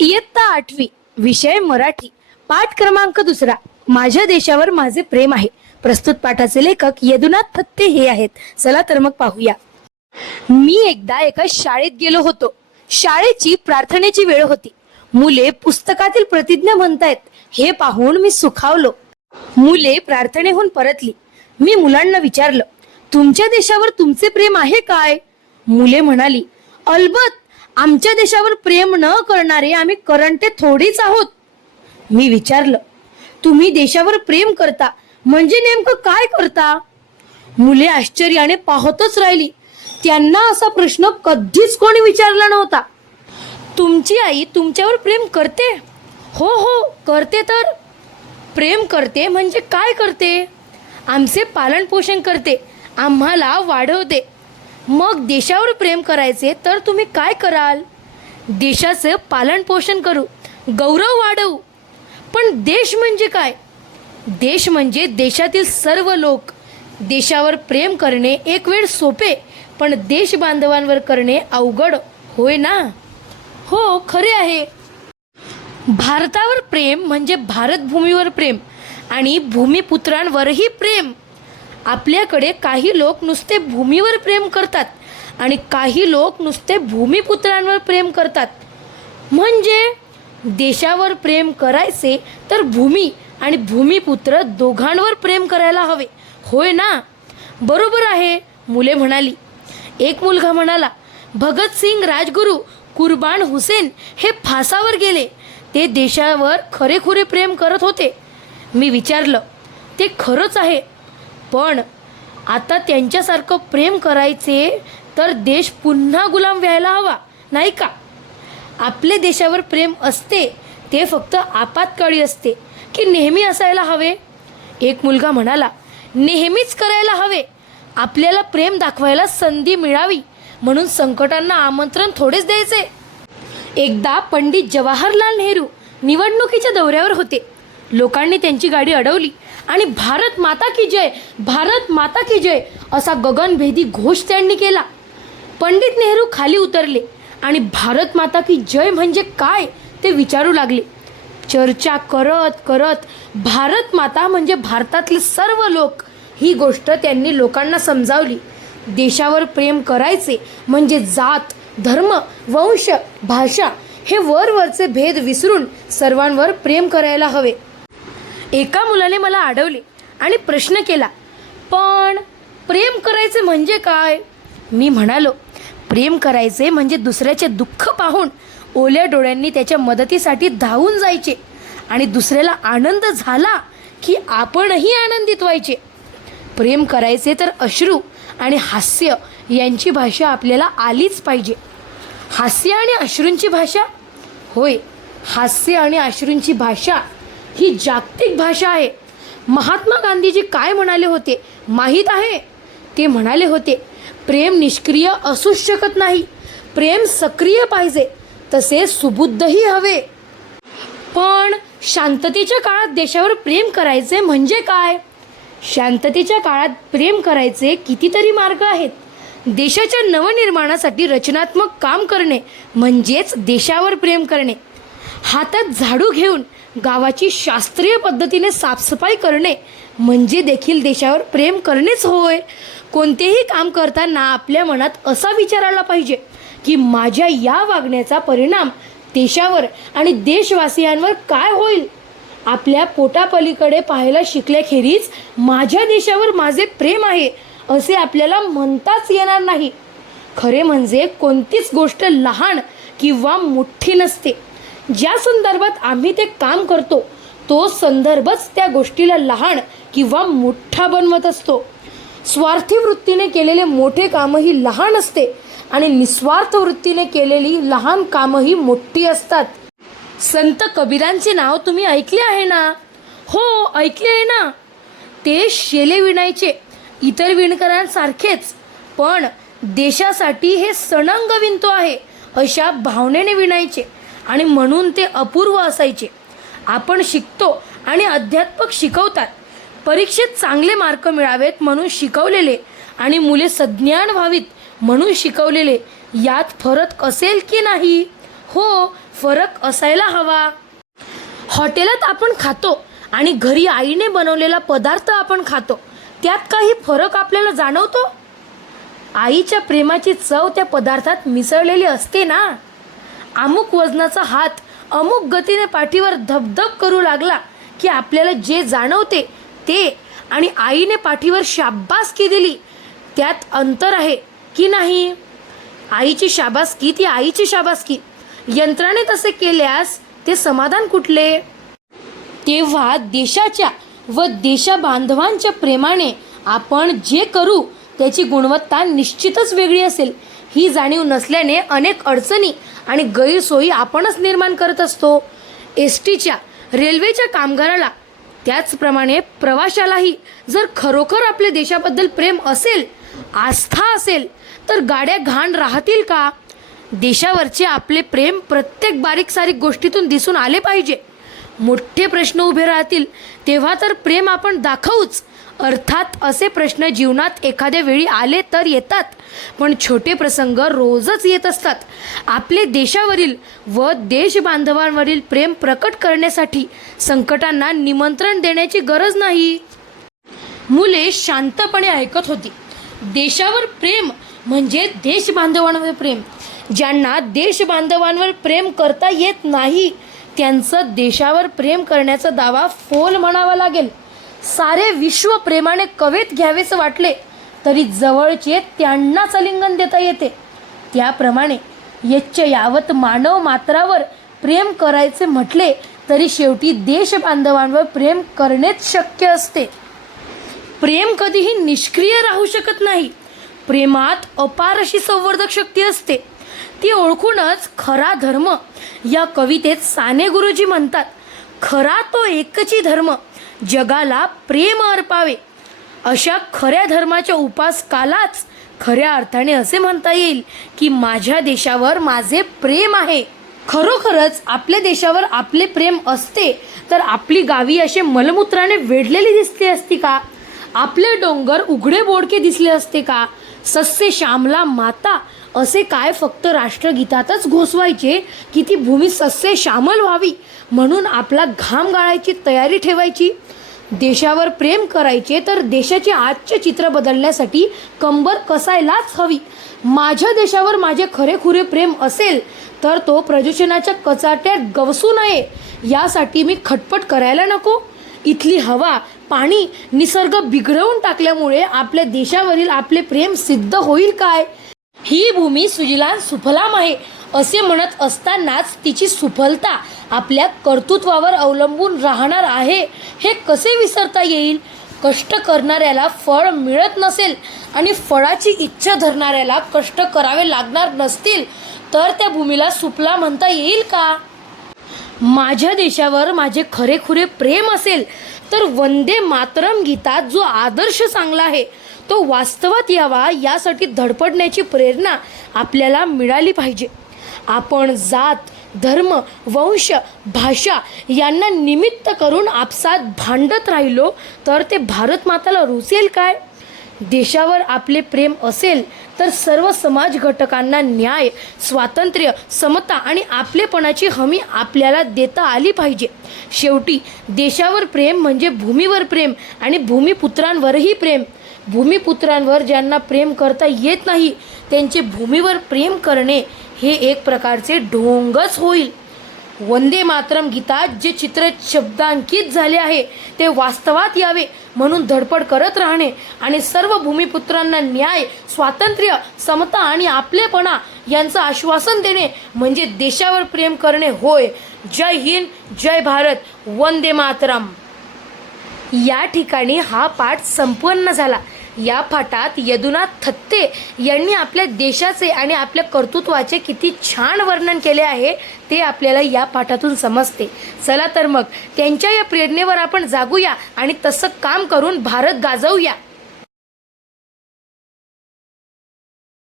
इयत्ता 8वी, विषय मराठी, पाठ क्रमांक 2. माझ्या देशावर माझे प्रेम आहे. प्रस्तुत पाठाचे लेखक यदुनाथ थत्ते हे आहेत. चला तर मग पाहूया. मी एकदा एका शाळेत गेलो होतो. शाळेची प्रार्थनेची वेळ होती. मुले पुस्तकातील प्रतिज्ञा म्हणतायत हे पाहून मी सुखावलो. मुले प्रार्थनेहून परतली. मी मुलांना विचारलं, तुमच्या देशावर तुमचे प्रेम आहे काय? मुले म्हणाली, अलबत, आमच्या देशावर प्रेम न करणारे आम्ही करंटे थोडीच आहोत. मी विचारलं, तुम्ही देशावर प्रेम करता म्हणजे नेमकं काय करता? मुले आश्चर्याने पाहतच राहिली. त्यांना असा प्रश्न कधीच कोणी विचारला नव्हता. तुमची आई तुमच्यावर प्रेम करते? हो हो करते. तर प्रेम करते म्हणजे काय करते? आमचे पालन पोषण करते, आम्हाला वाढवते. मग देशावर प्रेम करायचे तर तुम्ही काय कराल? देशाचं पालन पोषण करू, गौरव वाढवू. पण देश म्हणजे काय? देश म्हणजे देशातील सर्व लोक. देशावर प्रेम करणे एक वेळ सोपे, पण देश बांधवांवर करणे अवघड, होय ना? हो, खरे आहे. भारतावर प्रेम म्हणजे भारत भूमीवर प्रेम आणि भूमिपुत्रांवरही प्रेम. आपल्याकडे काही लोक नुसते भूमीवर प्रेम करतात आणि काही लोक नुसते भूमिपुत्रांवर प्रेम करतात. म्हणजे देशावर प्रेम करायचे तर भूमी आणि भूमिपुत्र दोघांवर प्रेम करायला हवे, होय ना? बरोबर आहे, मुले म्हणाली. एक मुलगा म्हणाला, भगतसिंग, राजगुरू, कुर्बान हुसेन हे फासावर गेले. ते देशावर खरेखुरे प्रेम करत होते. मी विचारलं, ते खरंच आहे, पण आता त्यांच्यासारखं प्रेम करायचे तर देश पुन्हा गुलाम व्हायला हवा, नाही का? आपले देशावर प्रेम असते ते फक्त आपातकाळी असते की नेहमी असायला हवे? एक मुलगा म्हणाला, नेहमीच करायला हवे. आपल्याला प्रेम दाखवायला संधी मिळावी म्हणून संकटांना आमंत्रण थोडेच द्यायचे. एकदा पंडित जवाहरलाल नेहरू निवडणुकीच्या दौऱ्यावर होते. लोकांनी त्यांची गाडी अडवली आणि भारत माता की जय, भारत माता की जय असा गगनभेदी घोष त्यांनी केला. पंडित नेहरू खाली उतरले आणि भारत माता की जय म्हणजे काय ते विचारू लागले. चर्चा करत करत भारत माता म्हणजे भारतातले सर्व लोक ही गोष्ट त्यांनी लोकांना समजावली. देशावर प्रेम करायचे म्हणजे जात, धर्म, वंश, भाषा हे वरवरचे भेद विसरून सर्वांवर प्रेम करायला हवे. एका मुलाने मला अडवले आणि प्रश्न केला, पण प्रेम करायचे म्हणजे काय? मी म्हणालो, प्रेम करायचे म्हणजे दुसऱ्याचे दुःख पाहून ओल्या डोळ्यांनी त्याच्या मदतीसाठी धावून जायचे आणि दुसऱ्याला आनंद झाला की आपणही आनंदित व्हायचे. प्रेम करायचे तर अश्रू आणि हास्य यांची भाषा आपल्याला आलीच पाहिजे. हास्य आणि अश्रूंची भाषा? होय, हास्य आणि अश्रूंची भाषा ही जागतिक भाषा आहे. महात्मा गांधीजी काय म्हणाले होते माहीत आहे? ते म्हणाले होते, प्रेम निष्क्रिय असूच शकत नाही, प्रेम सक्रिय पाहिजे, तसे सुबुद्धही हवे. पण शांततेच्या काळात देशावर प्रेम करायचे म्हणजे काय? शांततेच्या काळात प्रेम करायचे कितीतरी मार्ग आहेत. देशाच्या नवनिर्माणासाठी रचनात्मक काम करणे म्हणजेच देशावर प्रेम करणे. हातात झाडू घेऊन गावाची शास्त्रीय पद्धतीने साफसफाई करणे म्हणजे देखील देशावर प्रेम करणेच होय. कोणतेही काम करताना आपल्या मनात असा विचार आला पाहिजे की माझ्या या वागण्याचा परिणाम देशावर आणि देशवासियांवर काय होईल. आपल्या पोटापलीकडे पाहायला शिकल्याखेरीज माझ्या देशावर माझे प्रेम आहे असे आपल्याला म्हणताच येणार नाही. खरे म्हणजे कोणतीच गोष्ट लहान किंवा मोठी नसते. ज्या संदर्भात आम्ही ते काम करतो तो संदर्भच त्या गोष्टीला लहान किंवा मोठा बनवत असतो. स्वार्थी वृत्तीने केलेले मोठे कामही लहान असते आणि निस्वार्थ वृत्तीने केलेली लहान कामही मोठी असतात. संत कबीरांचे नाव तुम्ही ऐकले आहे ना? हो, ऐकले आहे ना. ते शेले विणायचे इतर विणकरांसारखेच, पण देशासाठी हे सणंग विणतो आहे अशा भावनेने विणायचे आणि म्हणून ते अपूर्व असायचे. आपण शिकतो आणि अध्यात्मक शिकवतात. परीक्षेत चांगले मार्क मिळावेत म्हणून शिकवलेले आणि मुले सज्ञान व्हावीत म्हणून शिकवलेले, यात फरक असेल की नाही? हो, फरक असायला हवा. हॉटेलात आपण खातो आणि घरी आईने बनवलेला पदार्थ आपण खातो, त्यात काही फरक आपल्याला जाणवतो? आईच्या प्रेमाची चव त्या पदार्थात मिसळलेली असते ना. अमुक वजनाचा हात अमुक गतीने पाठीवर धबधब करू लागला की आपल्याला जे जाणवते ते, आणि आईने पाठीवर शाबासकी दिली त्यात अंतर आहे की नाही? आईची शाबासकी ती आईची शाबासकी. यंत्राने तसे केल्यास ते समाधान कुठले? तेव्हा देशाच्या व देशबांधवांच्या प्रेमाने आपण जे करू त्याची गुणवत्ता निश्चितच वेगळी असेल. ही जाणीव नसल्याने अनेक अडचणी आणि गैरसोयी आपणच निर्माण करत असतो. एसटीच्या, रेल्वेच्या कामगाराला, त्याचप्रमाणे प्रवाशालाही जर खरोखर आपल्या देशाबद्दल प्रेम असेल, आस्था असेल, तर गाड्या घाण राहतील का? देशावरचे आपले प्रेम प्रत्येक बारीक सारीक गोष्टीतून दिसून आले पाहिजे. मोठे प्रश्न उभे राहतील तेव्हा तर प्रेम आपण दाखवूच. अर्थात असे प्रश्न जीवनात एखाद्या वेळी आले तर येतात, पण छोटे प्रसंग रोजच येत असतात. आपले देशावरील व देशबांधवांवरील प्रेम प्रकट करण्यासाठी संकटांना निमंत्रण देण्याची गरज नाही. मुले शांतपणे ऐकत होती. देशावर प्रेम म्हणजे देशबांधवांवर प्रेम. ज्यांना देशबांधवांवर प्रेम करता येत नाही त्यांचं देशावर प्रेम करण्याचा दावा फोल म्हणावा लागेल. सारे विश्व प्रेमाने कवेत घ्यावेसे वाटले तरी जवळचे त्यांनाच आलिंगन देता येते. त्याप्रमाणे यच्च यावत मानव मात्रावर प्रेम करायचे म्हटले तरी शेवटी देशबांधवांवर प्रेम करणेच शक्य असते. प्रेम कधीही निष्क्रिय राहू शकत नाही. प्रेमात अपार अशी संवर्धक शक्ती असते. ती ओळखूनच खरा धर्म या कवितेत साने गुरुजी म्हणतात, खरा तो एकची धर्म जगाला प्रेम अर्पावे. अशा खऱ्या धर्माच्या उपासकालाच खऱ्या अर्थाने असे म्हणता येईल की माझ्या देशावर माझे प्रेम आहे. खरोखरच आपल्या देशावर आपले प्रेम असते तर आपली गावी असे मलमूत्राने वेढलेली दिसली असती का? आपले डोंगर उघडे बोडके दिसले असते का? सस्ये श्यामला माता असे काय फक्त राष्ट्रगीतातच घोषवायचे की ती भूमी सस्ये श्यामल व्हावी म्हणून आपला घाम गाळायची तयारी ठेवायची? देशावर प्रेम करायचे तर देशाचे आजचे चित्र बदलण्यासाठी कंबर कसायलाच हवी. माझ्या देशावर माझे खरेखुरे प्रेम असेल तर तो प्रदूषणाच्या कचाट्यात गवसू नये यासाठी मी खटपट करायला नको. इथली हवा, पाणी, निसर्ग बिघडवून टाकल्यामुळे आपल्या देशावरील आपले प्रेम सिद्ध होईल काय? ही भूमी सुजलाम सुफलाम आहे असे म्हणत असतानाच तिची सुफलता आपल्या कर्तृत्वावर अवलंबून राहणार आहे हे कसे विसरता येईल? कष्ट करणाऱ्याला फळ मिळत नसेल आणि फळाची इच्छा धरणाऱ्याला कष्ट करावे लागणार नसतील तर त्या भूमीला सुफला म्हणता येईल का? माझ्या देशावर माझे खरेखुरे प्रेम असेल तर वंदे मातरम गीतात जो आदर्श सांगला आहे तो वास्तवात यावा यासाठी धडपडण्याची प्रेरणा आपल्याला मिळाली पाहिजे. आपण जात, धर्म, वंश, भाषा यांना निमित्त करून आपसात भांडत राहिलो तर ते भारत माताला रुचेल काय? देशावर आपले प्रेम असेल तर सर्व समाज घटकांना न्याय, स्वातंत्र्य, समता आणि आपलेपणाची हमी आपल्याला देता आली पाहिजे. शेवटी देशावर प्रेम म्हणजे भूमीवर प्रेम आणि भूमिपुत्रांवरही प्रेम. भूमिपुत्रांवर ज्यांना प्रेम करता येत नाही त्यांचे भूमीवर प्रेम करणे हे एक प्रकारचे ढोंगच होईल. वंदे मातरम गीतात जे चित्र शब्दांकित झाले आहे ते वास्तवात यावे म्हणून धडपड करत राहणे आणि सर्व भूमिपुत्रांना न्याय, स्वातंत्र्य, समता आणि आपलेपणा यांचं आश्वासन देणे म्हणजे देशावर प्रेम करणे होय. जय हिंद, जय भारत, वंदे मातरम. या ठिकाणी हा पाठ संपन्न झाला. या पाठात यदुनाथ थत्ते यांनी आपल्या देशाचे आणि आपल्या कर्तृत्वाचे किती छान वर्णन केले आहे ते आपल्याला या पाठातून समजते. चला तर मग त्यांच्या या प्रेरणेवर आपण जागूया आणि तसं काम करून भारत गाजवूया.